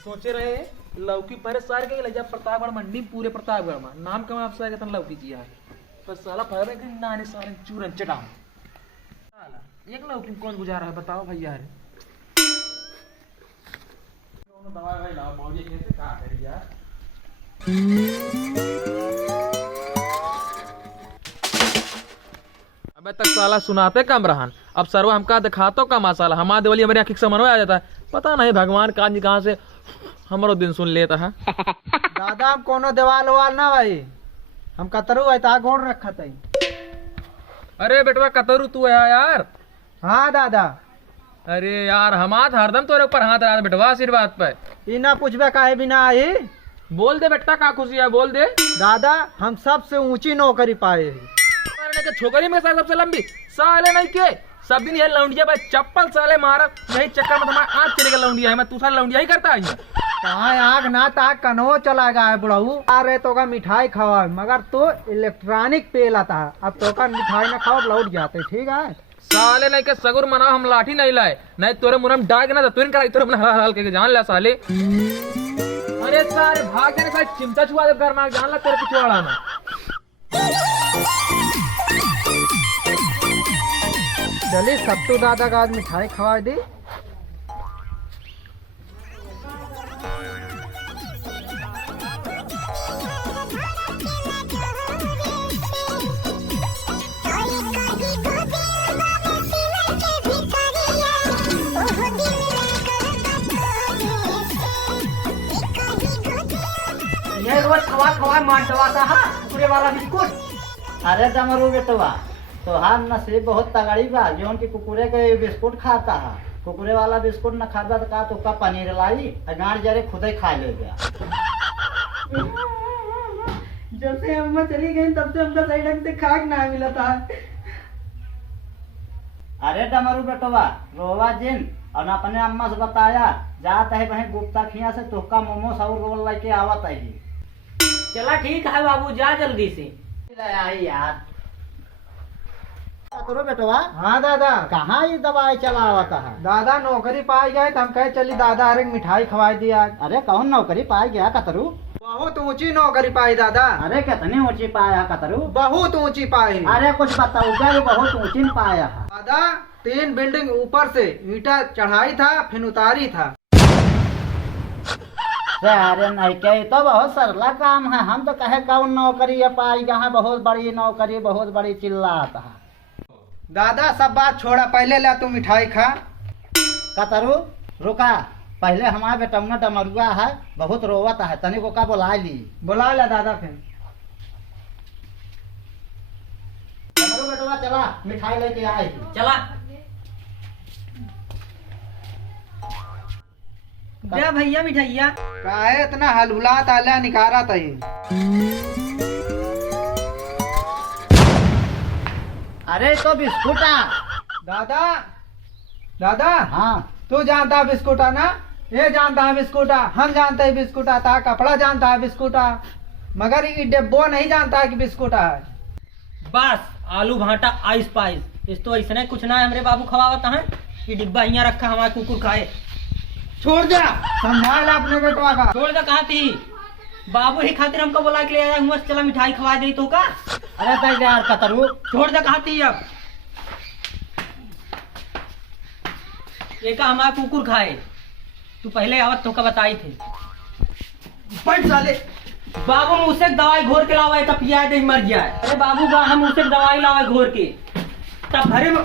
सोचे रहे लौकी पहले सार के ले जा प्रतापगढ़ मंडी पूरे प्रतापगढ़ में नाम कमा आप सारे तन लौकी जिया पर साला फरे के नाने सारे चूरन चटाम साला एक लौकी कौन गुजारा है बताओ भैया रे दोनों दवा भाई लाओ मौजी कैसे का करी यार अबे तक साला सुनाते कम रहन अब सरवा हमका दिखातो का मासाला हमारे देवली हमारी आंखी समन आ जाता है पता नहीं भगवान कहाँ से हमारो दिन सुन लेता है दादा हम कोनो देवाल वाल ना भाई हम कतरू है ता गोड़ रखा था। अरे बेटवा कतरू तू है यार। हाँ दादा। अरे यार हमार हरदम तोरे ऊपर हाथ रहा बेटवा आशीर्वाद पे इना पूछबे काहे बिना आई बोल दे बेटा का खुशी है बोल दे। दादा हम सबसे ऊंची नौकरी पाए के छोकरी में सबसे लंबी साले नहीं के सब दिन ये लौंडिया भाई चप्पल साले मारा यही चक्कर में तुम्हारा आँख चलेगा लौंडिया है मैं दूसरा लौंडिया ही करता है कहाँ आग ना ताक कनो चला गया है बुढ़ऊ अरे तो का मिठाई खावा मगर तो इलेक्ट्रॉनिक पे लाता है अब तो का मिठाई ना खाओ लौट जाते ठीक है साले नहीं के सगुर मना हम लाठी नहीं लाए नहीं तोरे मुरम डाग ना तुरंत कराई तोरे हल हल के जान ला साले। अरे सारे भाग जाने साले चिमटा छुआ दे घर में जान ला तेरे पिछवाड़ा में। चलिए सत्तू दादा का आज मिठाई खवा दी। ये रोज खवा खवा मार दवाता है पूरे वाला बिस्कुट। अरे डमरू बेटवा तोहार नसीब बहुत तगड़ी बा जोन की कुकुरे के बिस्कुट खाता है कुकुरे वाला बिस्कुट न खाता तो का तुका पनीर लाई गाड़ जरे खुद ही खा ले गया। जब से अम्मा चली गई तब से हमका सही ढंग से खाक ना मिला था। अरे डमरू बेटवा रोवा जिन और अपने अम्मा से बताया जात है वहीं गुप्ता खिया से तुका मोमोस और रोल लेके आवत है। चला ठीक है बाबू जा जल्दी से। यार करो बेटवा। हाँ दादा। कहाँ ये दवाई चलावता है? दादा नौकरी पाई गए तो हम कहे चली दादा अरे मिठाई खवाई दिया। अरे कौन नौकरी पाई गया कतरू? बहुत ऊंची नौकरी पाई दादा। अरे कितनी ऊंची पाया कतरू? बहुत ऊंची पाई। अरे कुछ बताओ क्या बहुत ऊंची पाया है? दादा 3 बिल्डिंग ऊपर से ईटा चढ़ाई था फिर उतारी था। अरे नहीं क्या तो बहुत सरला काम है हम तो कहे कौन नौकरी पाई यहाँ बहुत बड़ी नौकरी बहुत बड़ी चिल्लाता है। दादा सब बात छोड़ा पहले ला तू मिठाई खा। कतरू रुका पहले हमारा बेटौना डमरुआ है बहुत रोवत है तनिक को का बुला ली। बुला ला दादा फिर। डमरू बेटवा चला मिठाई लेके आए। चला जा भैया मिठाइया। काहे इतना हलहुला ताला निकारा था ये। अरे तो बिस्कुटा। दादा दादा हाँ तू जानता है बिस्कुटा ना ये जानता है बिस्कुटा हम जानते हैं बिस्कुटा था कपड़ा जानता है बिस्कुटा मगर ये डिब्बो नहीं जानता है कि बिस्कुटा है। बस आलू भाटा आइस पाइस इस तो ऐसा कुछ ना है हमरे बाबू खवावता है ये डिब्बा यहाँ रखा हमारे कुकुर खाए। छोड़ दे संभाल अपने बेटवा का। छोड़ दे कहा थी बाबू ही खातिर हमको बोला के ले आया हूँ चला मिठाई खवा दे तो का। अरे तय यार कतरू छोड़ दे कहा थी अब एक हमारा कुकुर खाए तू पहले आवत तो का बताई थे। बैठ साले। बाबू मुझसे दवाई घोर के लावा तब पिया दे मर जाए। अरे बाबू हम मुझसे दवाई लावा घोर के तब भरे में